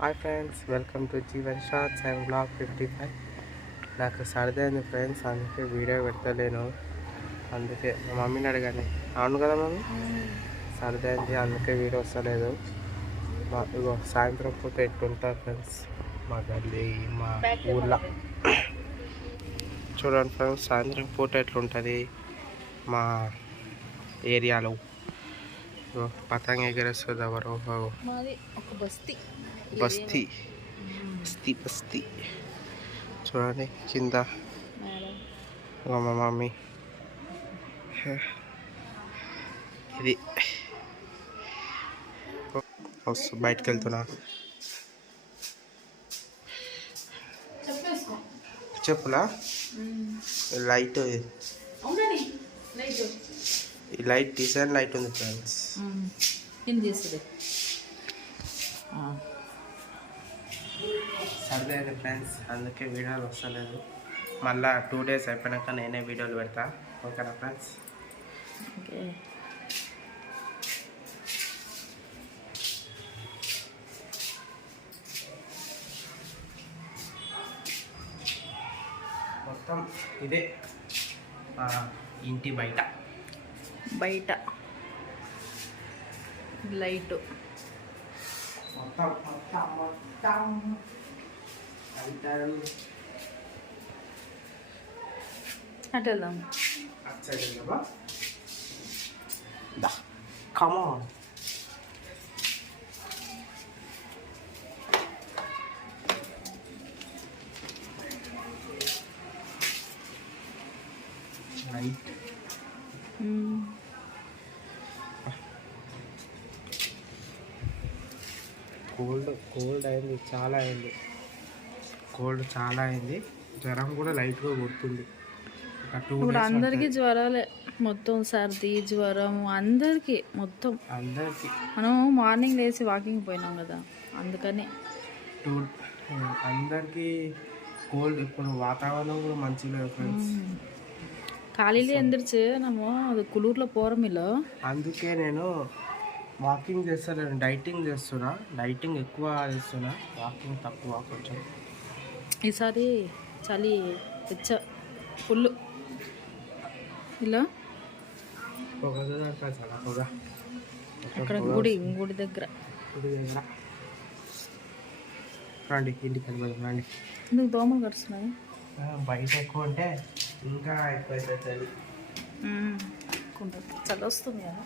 Hi friends, welcome to Jeevan shorts and blog 55. నాకు సర్ది అయింది ఫ్రెండ్స్, అందుకే వీడియో పెడతలేను. అందుకే మా మమ్మీని అడగాలి. అవును కదా మమ్మీ, సర్ది అయింది అందుకే వీడియో వస్తలేదు. ఇగో సాయంత్రం పూట ఎట్టుంటారు ఫ్రెండ్స్ మా గల్లీ, మా ఊర్లో. చూడండి ఫ్రెండ్స్, సాయంత్రం పూట ఎట్లుంటుంది మా ఏరియాలో. పతంగ ఎగరేస్తుంది ఎవరో ఒక బస్తీ బస్తీ బస్తీ బస్తీ. చూడండి కింద మా మమ్మీ. ఇది బయటకు వెళ్తున్నా. చెప్పులా లైట్, ఈ లైట్ డిజైన్ లైట్ ఉంది ఫ్రెండ్స్. సర్దే ఫ్రెండ్స్, అందుకే వీడియోలు వస్తలేదు. మళ్ళీ 2 days అయిపోయాక నేనే వీడియోలు పెడతా. ఓకేనా ఫ్రెండ్స్? మొత్తం ఇదే ఇంటి బయట లైట్ మొత్తం మొత్తం మొత్తం అంటారు. అటు వెళ్దాం. Come on. Right. కోల్డ్ అయింది, చాలా అయింది. కోల్డ్ చాలా అయింది. జ్వరం కూడా లైట్గా కొడుతుంది. ఇప్పుడు అందరికీ జ్వరాలే, మొత్తం సర్ది జ్వరం అందరికీ మొత్తం. మనం మార్నింగ్ లేచి వాకింగ్ పోయినాం కదా, అందుకని అందరికీ కోల్డ్. ఇప్పుడు వాతావరణం కూడా మంచిగా ఫ్రెండ్స్. కాలీలో ఎందరిచే నమ్మో అది కులూరులో పోరమిలో. అందుకే నేను వాకింగ్ చేస్తాను, డైటింగ్ చేస్తున్నా. డైటింగ్ ఎక్కువ చేస్తున్నా, వాకింగ్ తక్కువ కొంచెం. ఈసారి చలి తెచ్చ ఫుల్ ఇలా అక్కడ గుడి దగ్గర రండి, ఇంటికి వెళ్ళిపోదాం రండి. ఎందుకు దోమలు కరుస్తున్నాయి? బయట ఎక్కువ ఉంటే ఇంకా ఎక్కువైతే చలి. చలి వస్తుంది కదా.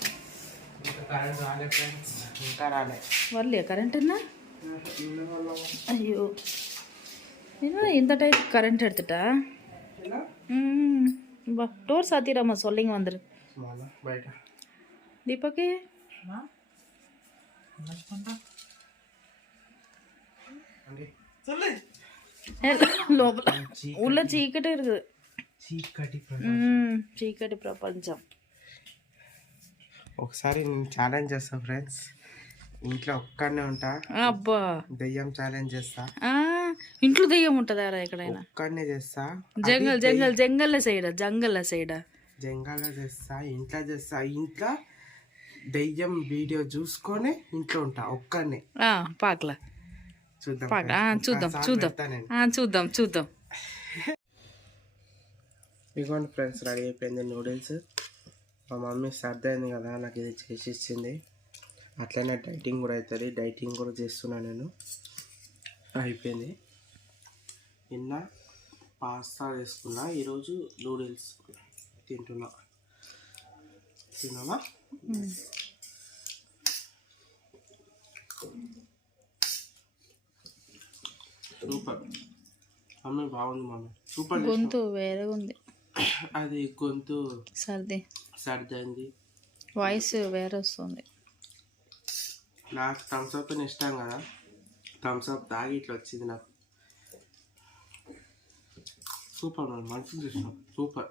ఇంకా కరెంట్ రాలే ఫ్రెండ్స్, ఇంకా రాలే. వాళ్ళే కరెంట్ అన్నా? అయ్యో, నేను ఇంత టైం కరెంట్ எடுத்துட்டா? ಬಾ ಡೋರ್ ಸಾತಿರಮ್ಮ ಸೊಲ್ಲಿಂಗ್ வந்துரு బయట. దీపకి లోపల ఊళ్ళో చీకటి இருக்குது. చీకటి ప్రపంచం. ఒకసారి నేను ఛాలెంజ్ చేస్తా ఫ్రెండ్స్, ఇంట్లో ఒక్కనే ఉంటా. అబ్బా, దెయ్యం ఛాలెంజ్ చేస్తా. ఇంట్లో దెయ్యం ఉంటుందా ఎక్కడైనా? ఒక్కనే చేస్తా. జంగల్ సైడ్ చేస్తా, ఇంట్లో చేస్తా. ఇంట్లో దెయ్యం వీడియో చూసుకొని ఇంట్లో ఉంటా ఒక్కనే. పాకలా చూద్దాం. ఇదిగోండి ఫ్రెండ్స్, రెడీ అయిపోయింది నూడిల్స్. మా మమ్మీ సర్ది అయింది కదా, నాకు ఇది చేసి ఇచ్చింది. అట్లనే డైటింగ్ కూడా అవుతుంది, డైటింగ్ కూడా చేస్తున్నా నేను. అయిపోయింది. నిన్న పాస్తా చేసుకున్నా, ఈరోజు నూడిల్స్ తింటున్నావా? సూపర్ మమ్మీ, బాగుంది మమ్మీ, సూపర్. గొంతు వేరే ఉంది, అది గొంతు సర్ది అయింది, వాయిస్ వేరే వస్తుంది. నాకు థమ్స్అప్ ఇష్టం కదా, థమ్స్అప్ తాగి ఇట్లా వచ్చింది నాకు. సూపర్ మనం, మంచిగా చేసినాం, సూపర్.